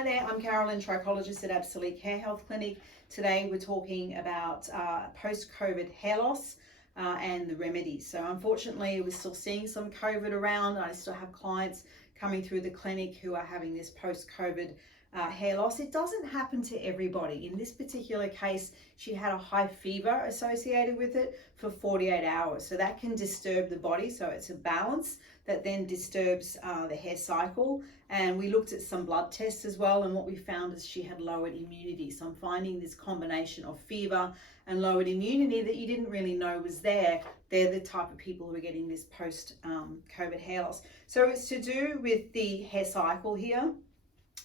Hi there, I'm Carolyn, Trichologist at Absolique Hair Health Clinic. Today we're talking about post-COVID hair loss and the remedies. So unfortunately we're still seeing some COVID around. I still have clients coming through the clinic who are having this post-COVID hair loss. It doesn't happen to everybody. In this particular case, she had a high fever associated with it for 48 hours. So that can disturb the body. So it's a balance that then disturbs the hair cycle. And we looked at some blood tests as well, and what we found is she had lowered immunity. So I'm finding this combination of fever and lowered immunity that you didn't really know was there. They're the type of people who are getting this post-COVID hair loss. So it's to do with the hair cycle here.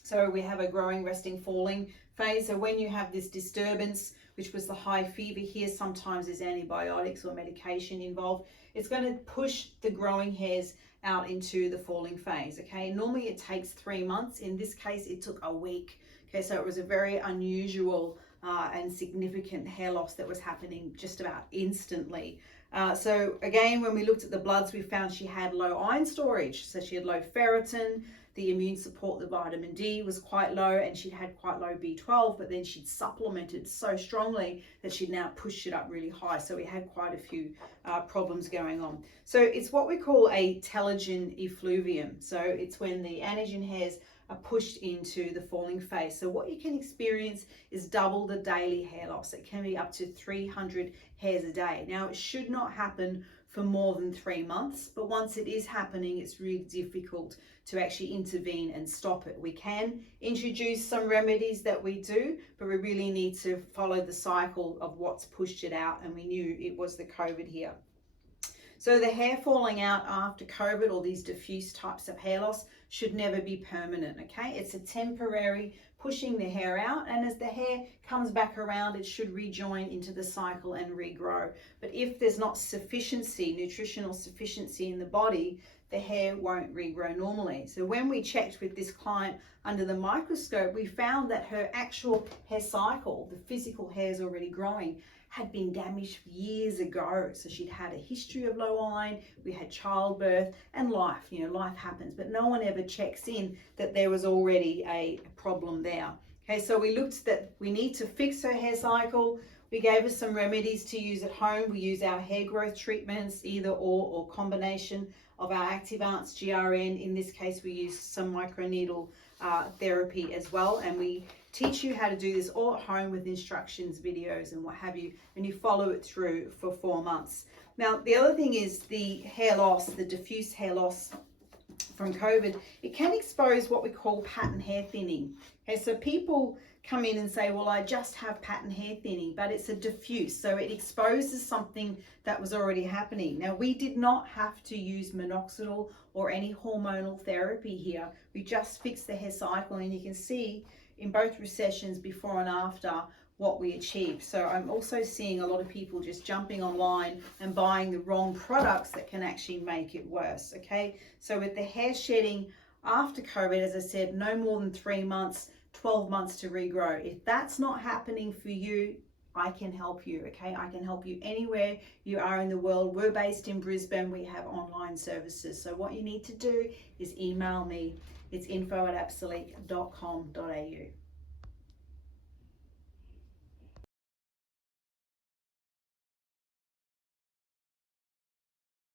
So we have a growing, resting, falling phase. So when you have this disturbance, which was the high fever here, sometimes there's antibiotics or medication involved. It's going to push the growing hairs out into the falling phase. Okay, normally it takes 3 months. In this case, it took a week. Okay, so it was a very unusual and significant hair loss that was happening just about instantly. So again, when we looked at the bloods, we found she had low iron storage. So she had low ferritin. The immune support, the vitamin D was quite low, and she'd had quite low B12, but then she'd supplemented so strongly that she'd now pushed it up really high. So we had quite a few problems going on. So it's what we call a telogen effluvium. So it's when the anagen hairs are pushed into the falling phase. So what you can experience is double the daily hair loss. It can be up to 300 hairs a day. Now, it should not happen for more than 3 months, but once it is happening, it's really difficult to actually intervene and stop it. We can introduce some remedies that we do, but we really need to follow the cycle of what's pushed it out, and we knew it was the COVID here. So the hair falling out after COVID, or these diffuse types of hair loss, should never be permanent, okay? It's a temporary pushing the hair out, and as the hair comes back around, it should rejoin into the cycle and regrow. But if there's not sufficiency, nutritional sufficiency in the body, the hair won't regrow normally. So when we checked with this client under the microscope, we found that her actual hair cycle, the physical hairs already growing, had been damaged years ago. So she'd had a history of low iron, we had childbirth and life, life happens, but no one ever checks in that there was already a problem there. Okay, so we looked that we need to fix her hair cycle. We gave her some remedies to use at home. We use our hair growth treatments, either or combination of our Activance GRN. In this case, we use some microneedle therapy as well, and we teach you how to do this all at home with instructions, videos, and what have you, and you follow it through for 4 months. Now, the other thing is the hair loss, the diffuse hair loss from COVID. It can expose what we call pattern hair thinning. Okay, so people come in and say, well, I just have pattern hair thinning, but it's a diffuse, so it exposes something that was already happening. Now, we did not have to use minoxidil or any hormonal therapy here. We just fixed the hair cycle, and you can see in both recessions, before and after, what we achieved. So I'm also seeing a lot of people just jumping online and buying the wrong products that can actually make it worse. Okay, so with the hair shedding after COVID, as I said, no more than 3 months, 12 months to regrow. If that's not happening for you, I can help you. Okay, I can help you anywhere you are in the world. We're based in Brisbane. We have online services. So what you need to do is email me. It's info@absolique.com.au.